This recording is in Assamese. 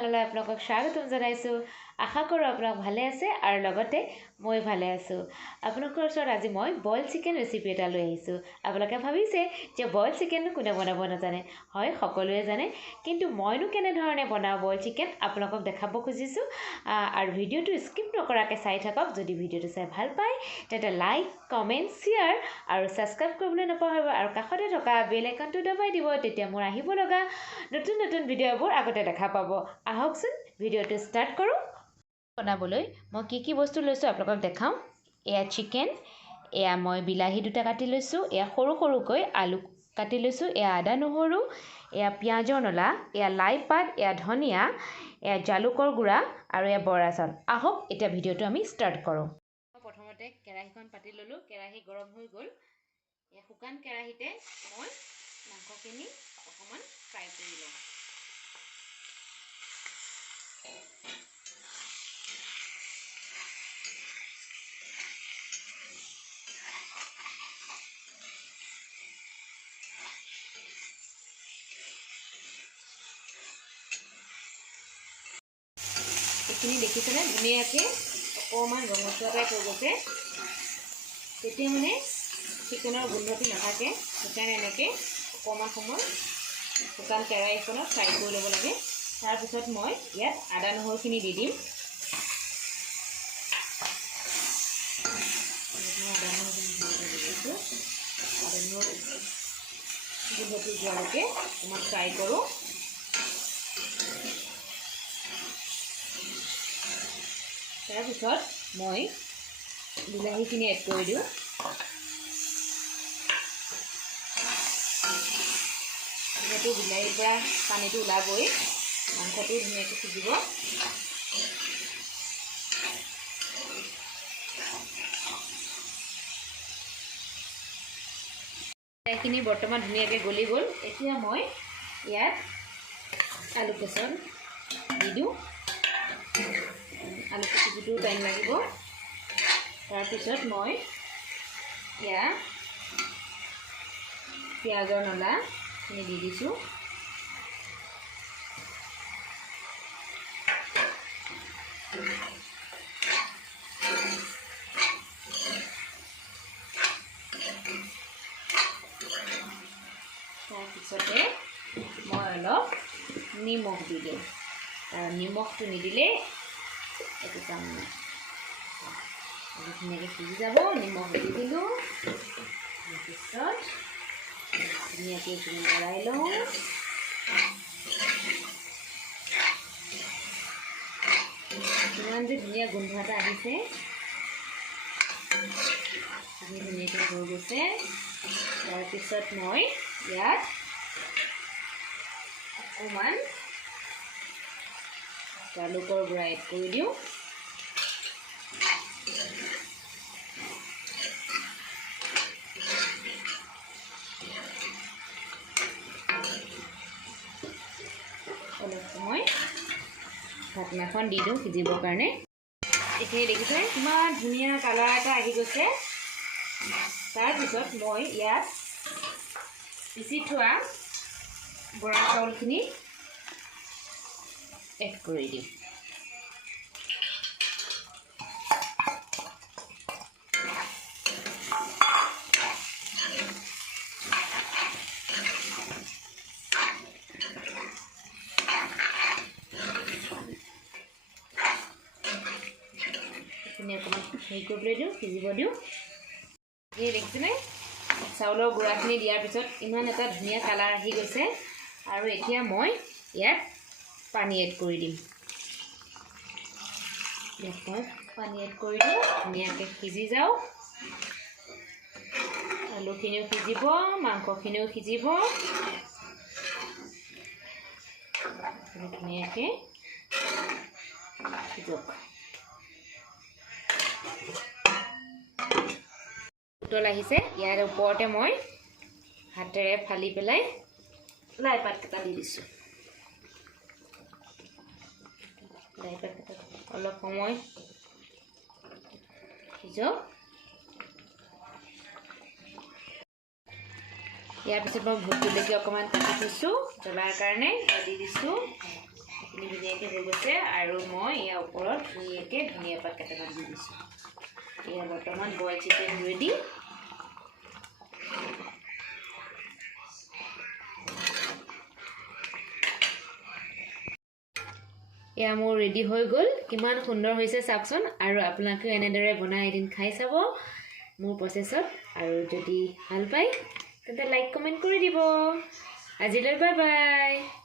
চেনেললৈ আপোনালোকক স্বাগতম জনাইছোঁ। আশা কৰোঁ আপোনালোক ভালে আছে আৰু লগতে মই ভালে আছোঁ। আপোনালোকৰ ওচৰত আজি মই বইল চিকেন ৰেচিপি এটা লৈ আহিছোঁ। আপোনালোকে ভাবিছে যে বইল চিকেন কোনে বনাব নাজানে। হয়, সকলোৱে জানে, কিন্তু মইনো কেনেধৰণে বনাওঁ বইল চিকেন আপোনালোকক দেখাব খুজিছোঁ। আৰু ভিডিঅ'টো স্কিপ নকৰাকৈ চাই থাকক। যদি ভিডিঅ'টো চাই ভাল পায় তেন্তে লাইক, কমেণ্ট, শ্বেয়াৰ আৰু ছাবস্ক্ৰাইব কৰিবলৈ নাপাহৰিব আৰু কাষতে থকা বেল আইকনটো দবাই দিব। তেতিয়া মোৰ আহিব লগা নতুন নতুন ভিডিঅ'বোৰ আগতে দেখা পাব। আহকচোন ভিডিঅ'টো ষ্টাৰ্ট কৰোঁ। বনাবলৈ মই কি বস্তু লৈছোঁ আপোনালোকক দেখাওঁ। এয়া চিকেন, এয়া মই বিলাহী দুটা কাটি লৈছোঁ, এয়া সৰু সৰুকৈ আলু কাটি লৈছোঁ, এয়া আদা নহৰু, এয়া পিঁয়াজৰ নলা, এয়া লাই পাত, এয়া ধনিয়া, এয়া জালুকৰ গুড়া আৰু এয়া বৰা চাউল। আহক এতিয়া ভিডিঅ'টো আমি ষ্টাৰ্ট কৰোঁ। প্ৰথমতে কেৰাহীখন পাতি ল'লোঁ। কেৰাহী গৰম হৈ গ'ল। এই শুকান কেৰাহীতে মই মাংসখিনি অকণমান ফ্ৰাই কৰি লওঁ। এইখিনি দেখিছেনে ধুনীয়াকৈ অকণমান ৰঙচুৱা টাইপ হৈ গৈছে। তেতিয়া মানে চিকেনৰ গোন্ধটো নাথাকে। সেইকাৰণে এনেকৈ অকণমান সময় শুকান কেৰাহীখনত ফ্ৰাই কৰি ল'ব লাগে। তাৰপিছত মই ইয়াত আদা নহৰুখিনি দি দিম। আদা নহৰুখিনি দি দিছোঁ। আদা নহৰু গোন্ধটো যোৱালৈকে অকণমান ফ্ৰাই কৰোঁ। তাৰপিছত মই বিলাহীখিনি এড কৰি দিওঁ। যিহেতু বিলাহীৰ পৰা পানীটো ওলাবই, মাংসটো ধুনীয়াকৈ সিজিব। বিলাহীখিনি বৰ্তমান ধুনীয়াকৈ গলি গ'ল। এতিয়া মই ইয়াত আলু কেঁচন দি দিওঁ। আলু সিজিবলৈও টাইম লাগিব। তাৰপিছত মই ইয়াত পিঁয়াজৰ নলাখিনি দি দিছোঁ। তাৰপিছতে মই অলপ নিমখ দি দিওঁ। নিমখটো নিদিলে একো কাম নাই। ধুনীয়াকৈ সিজি যাব। নিমখ দি দিলোঁ। তাৰপিছত ধুনীয়াকৈ এইখিনি লৰাই লওঁ। কিমান যে ধুনীয়া গোন্ধ এটা আহিছে। ধুনীয়াকৈ হৈ গৈছে। তাৰপিছত মই ইয়াত অকণমান জালুকৰ গুড়া এড কৰি দিওঁ। অলপ সময় ঢাকনাখন দি দিওঁ সিজিবৰ কাৰণে। এইখিনি দেখিছে কিমান ধুনীয়া কালাৰ এটা আহি গৈছে। তাৰপিছত মই ইয়াত পিচি থোৱা বৰা চাউলখিনি এড কৰি দিওঁ। অকণমান হেৰি কৰিবলৈ দিওঁ, সিজিব দিওঁ। এই দেখিছেনে চাউলৰ গুড়াখিনি দিয়াৰ পিছত ইমান এটা ধুনীয়া কালাৰ আহি গৈছে। আৰু এতিয়া মই ইয়াত পানী এড কৰি দিম। পানী এড কৰি দিওঁ, ধুনীয়াকৈ সিজি যাওক। আলুখিনিও সিজিব, মাংসখিনিও সিজিব। ধুনীয়াকৈ সিজক। উতল আহিছে। ইয়াৰ ওপৰতে মই হাতেৰে ফালি পেলাই লাই পাতকেইটা দি দিছোঁ। লাই পাতকেইটা অলপ সময় সিজক। ইয়াৰ পিছত মই ভোট জলকীয়া অকণমান কাটি থৈছোঁ জ্বলাৰ কাৰণে দি দিছোঁ। ধুনীয়াকৈ হৈ গৈছে আৰু মই ইয়াৰ ওপৰত ধুনীয়াকৈ ধনিয়া পাত কেইটামান দি দিছোঁ এয়া বৰ্তমান বইল চিকেন ৰেডি এয়া মোৰ ৰেডি হৈ গ'ল কিমান সুন্দৰ হৈছে চাওকচোন আৰু আপোনালোকেও এনেদৰে বনাই এদিন খাই চাব মোৰ প্ৰচেছত আৰু যদি ভাল পায় তেন্তে লাইক কমেণ্ট কৰি দিব আজিলৈ বাই বাই